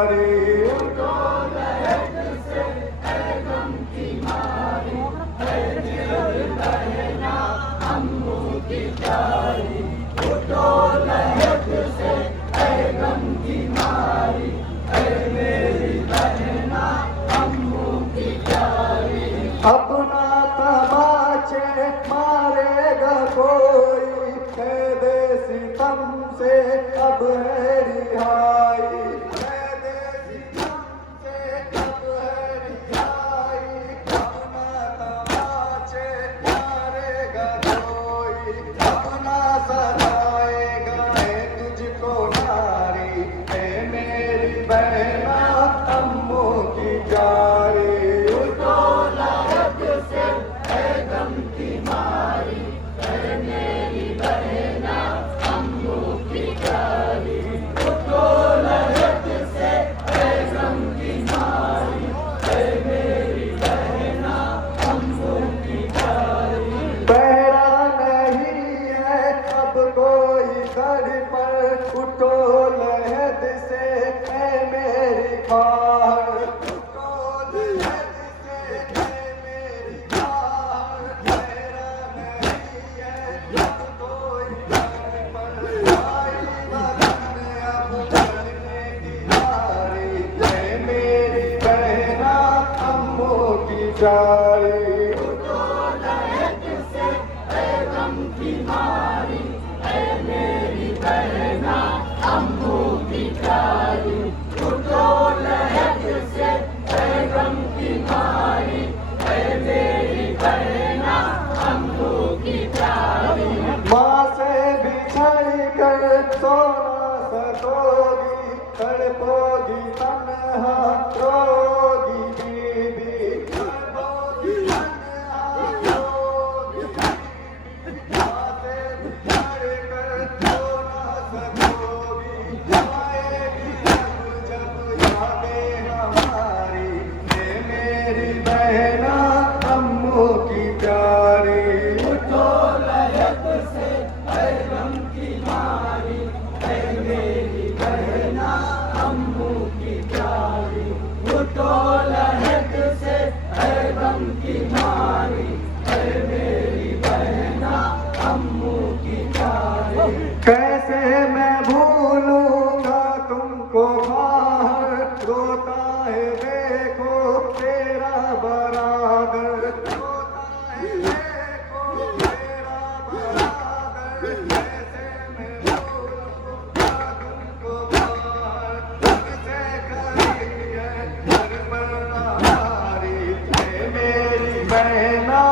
प्यारी, उठो लहद से है गम की मारी, है मेरी बहना अम्मू की प्यारी, उठो लहद से है गम की मारी, है मेरी बहना अम्मू की प्यारी। अपना तमाचे मारेगा कोई, कैदे सितम से अब है रिहाई, कैदे सितम से अब है रिहाई। अपना तमाचे मारेगा कोई, अपना सताएगा है तुझको नारी, है मेरी बहना अम्मू की प्यारी, उठो लहद से है गम की मारी, है मेरी बहना अम्मू की प्यारी, उठो लहद से है गम की मारी, है मेरी बहना अम्मू की प्यारी। पैरा नहीं है अब कोई घर पर, उठो लहद से है मेरी ख्वार, उठो लहद से है मेरी ख्वार। पैरा नहीं है अब कोई घर पर, आई वतन अब बनने की नारी, है मेरी बहना अम्मू की प्यारी, उठो लहद से है गम की मारी, है मेरी बहना अम्मू की प्यारी, उठो लहद से है गम की मारी, है मेरी बहना अम्मू की प्यारी। माँ से बिछड़ कर सोना सकोगी, तड़पोगी तन्हा रोगी बीबी, तड़पोगी तन्हा रोगी बीबी। माँ से बिछड़ कर सोना सकोगी, आएगी जब जब यादें हमारी, ये मेरी बहना अम्मू की प्यारी, उठो लहद से है गम की मारी, है मेरी बहना अम्मू की प्यारी, उठो लहद से है गम की मारी, है मेरी बहना अम्मू की प्यारी। कैसे मैं भूलूंगा तुमको बाहर, रोता है देखो तेरा बरादर, रोता है देखो तेरा बरादर। कैसे मैं भूलूंगा तुमको बाहर, तुमसे खड़ी है घर पर हमारी, है मेरी बहना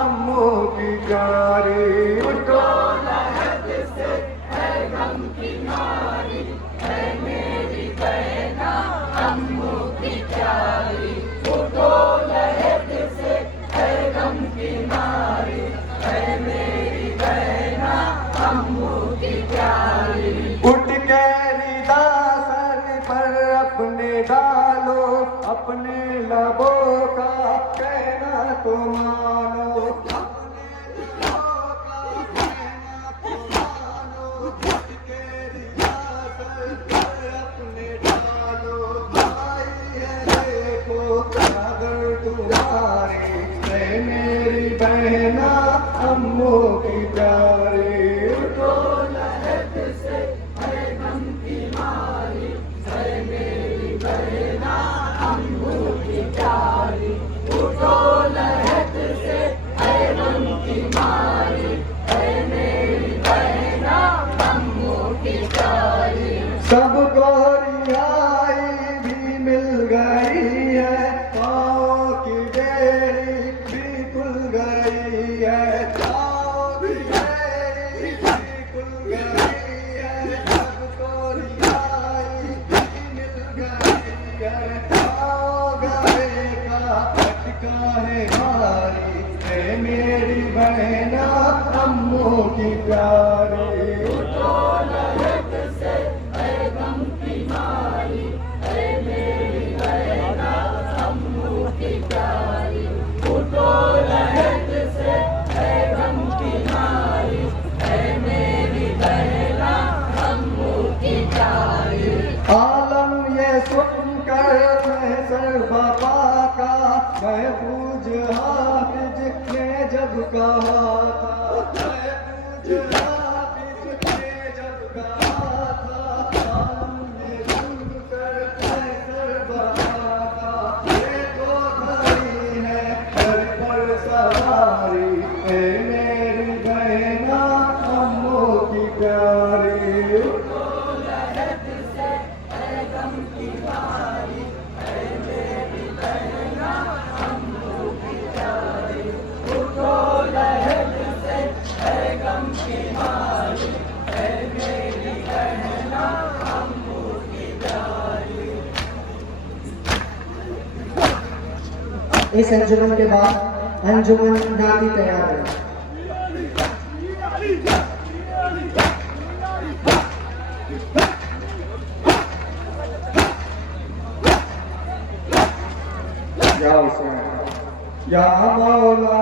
अम्मू की प्यारी, उठो लहद से है गम की मारी, है मेरी बहना अम्मू की प्यारी, उठो लहद से है गम की मारी, है मेरी बहना अम्मू की प्यारी। उठ के रिदा सर पर अपने डालो, अपने लबों का कहना तो मानो, अपने लबों का कहना तो मानो। उठ के रिदा सर पर अपने डालो, आई है देखो अगर तुम्हारी, है मेरी बहना अम्मू की प्यारी, उठो लहद से है गम की मारी, है मेरी बहना अम्मू की प्यारी, उठो लहद से है गम की मारी, है मेरी बहना अम्मू की प्यारी। सब गोरियाई भी मिल गई है, पाँव की बेड़ी भी खुल गई है, पाँव की बेड़ी भी खुल गई है। सब गोरियाई भी मिल गई है, पाँव गले का लटका है भारी, है मेरी बहना अम्मू की प्यारी, उठो लहद से है गम की मारी, है मेरी बहना अम्मू की प्यारी, उठो लहद से है गम की मारी, है मेरी बहना अम्मू की प्यारी। आलम ये सुनकर मैं सर बाबा का महफूज हाफिज ने जब कहा था, महफूज हाफिज ने जब कहा था, हमने सुनकर मैं सर बाबा का, ये तो खड़ी है घर पर सवारी, ए मेरी बहना अम्मो की प्यारी। इस अंजुमन के बाद अंजुमन नाती तैयार है। या मौला